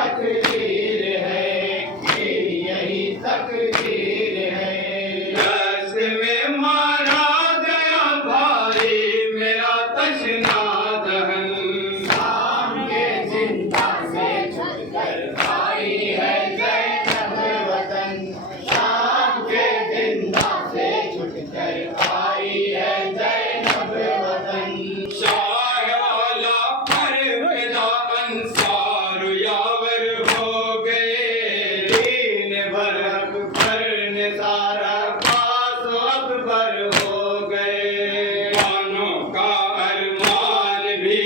तकदीर है, यही तकदीर है। दस्त में मारा गया भाई मेरा तशना दहन, शाम के जिंदा से छुटकर आई है ज़ैनब वतन, शाम के जिंदा से छुटकर आई है ज़ैनब वतन। शाह वाला पर फिदा अंसार यावर हो गए, दीन भर अकबर ने सारा पास अकबर हो गए। कानों का अरमान भी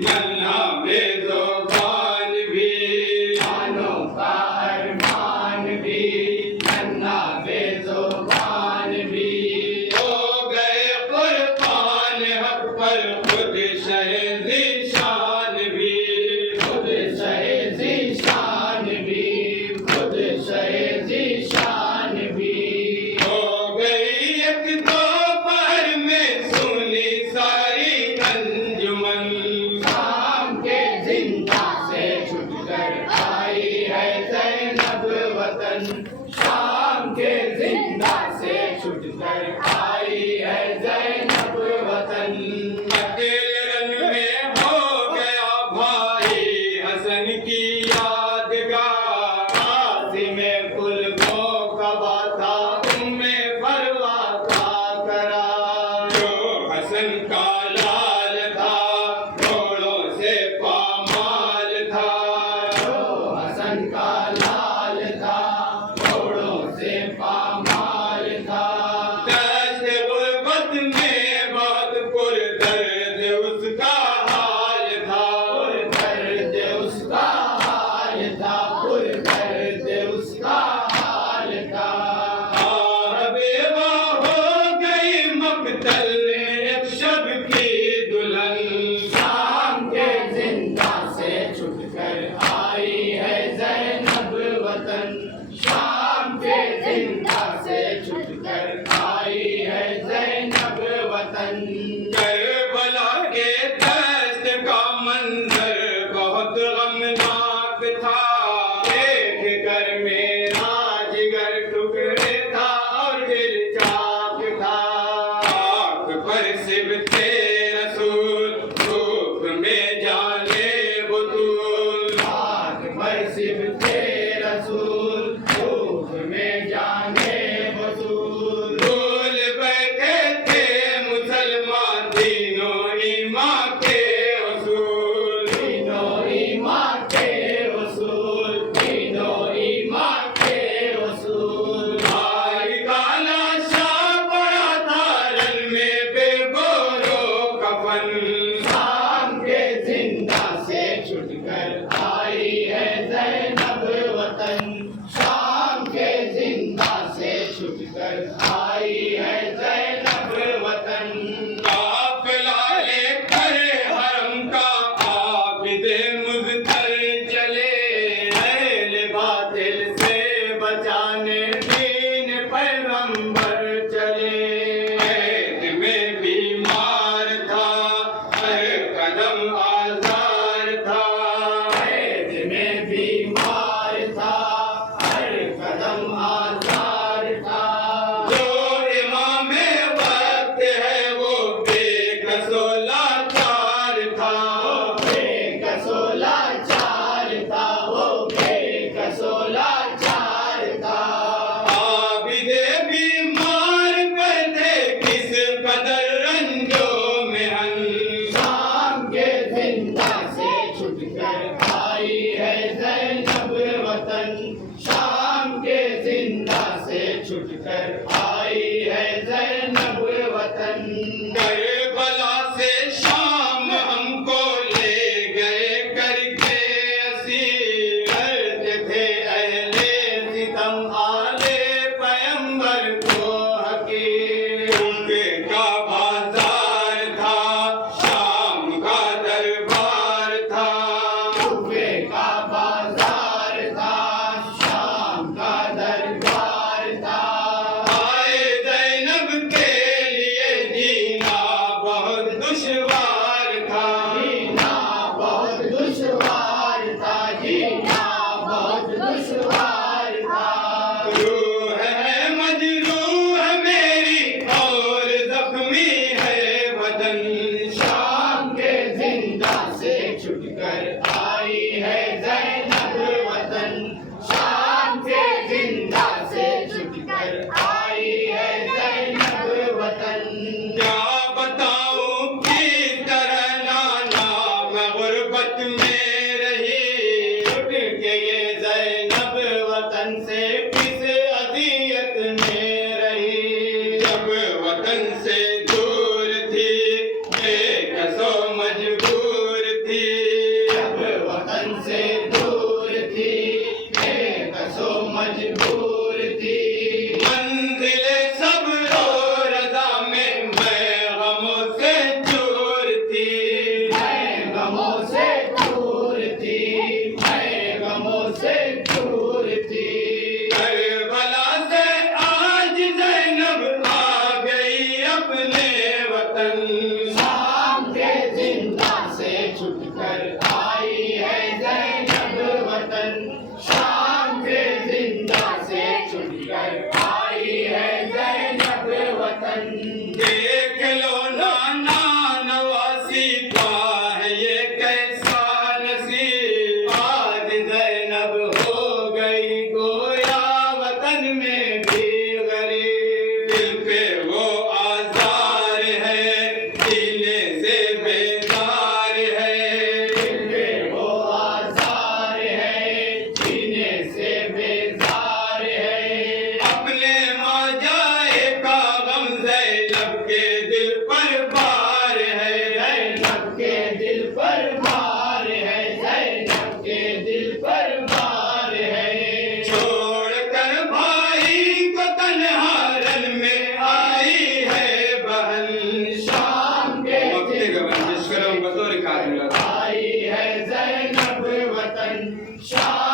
नन्हा बेज़ुबान भी, कानों का अरमान भी नन्हा बेज़ुबान भी, हो गए कुर्बान हक पर खुद शहे ज़ीशान भी, खुद शहे ज़ीशान भी, खुद शहे ज़ीशान भी। हो गई एक दोपहर में सुनी सारी अंजुमन, शाम के जिंदा से छुटकर आई है ज़ैनब वतन, शाम के जिंदा से छुटकर आई है ज़ैनब वतन। अकेले रन में हो गया भाई हसन की यादगार, कासिमे कुल मौक़बा था उम्मे फरवा का करार। जो हसन का लाल था घोड़ों से पामाल था, जो हसन का लाल था घोड़ों से पामाल था। दस्त गुर्बत में बहुत पुरदर्द उसका हाल था, पुरदर्द उसका हाल था, पुरदर्द उसका हाल था। बेवा हो गई मक्तल एक शब की दुल्हन, शाम के जिंदा से छुटकर आई है ज़ैनब वतन, शाम के जिंदा से छुटकर आई है ज़ैनब वतन। करबला के दस्त का मंजर बहुत गमनाक था, देख कर मेरा जिगर टुकड़े था और दिल चाक था। आँख पर सिबते रसूल धूप में जाने बुतूल, आँख पर सिबते रसूल धूप में जाने बुतूल। भूल बैठे थे मुसलमान तीनों ईमान के उसूल, तीनों ईमान के उसूल, तीनों ईमान के उसूल। भाई का लाशा पड़ा था रन में बेगोरो कफन, शाम के जिंदा से छुटकर आई है ज़ैनब वतन, शाम के जिंदा से छुटकर आई है ज़ैनब वतन। काफ़िला लेकर हरम का आबिदे मुज़्तर चले, अहले बातिल से बचाने दीन पैगंबर चले। ऐद में बीमार था हर कदम आज़ार था, ऐद में बीमार था हर कदम आज़ार था। जो इमामे वक्त है वो बेकसो लाचार था, वो बेकसो लाचार था, वो बेकसो लाचार था। आबिदे बीमार पर थे किस कदर रंजो मेहन, शाम के जिंदा से छुटकर आई है ज़ैनब वतन, शाम के जिंदा से छुटकर आई है ज़ैनब वतन। करबला से शाम हमको ले गए करके असीर, करते थे अहले सितम आले पैगंबर को हकीर। उनका बाजार था शाम का दरबार था, उनके का बाजार था शाम का दरबार था। आए ज़ैनब वतन से किस अदियत में रही, जब वतन से दूर थी बेकसो मजबूर थी, जब वतन से दूर थी बेकसो मजबूर थी। मंजिले सब्र और रज़ा में मैं गमों से दूर थी, मैं गमों से दूर थी, मैं गमों से दूर थी। करबला से आज ज़ैनब आ गई अपने वतन, शाम के जिंदा से छुटकर आई है ज़ैनब वतन, शाम के जिंदा से छुटकर आई है ज़ैनब वतन। देख लो नाना नवासी का है ये कैसा नसीब, आज ज़ैनब हो गई गोया वतन में भी गरीब। दिल पे वो आज़ार है जीने से बेजार है, दिल पे वो आज़ार है जीने से बेजार है। अपने मौजाए का गम ज़ैनब के दिल पर भार है, ज़ैनब के दिल पर भार है, ज़ैनब के दिल पर भार है। छोड़कर भाई को तन्हा रन में आई है बहन, शाम के आई है ज़ैनब वतन, शाम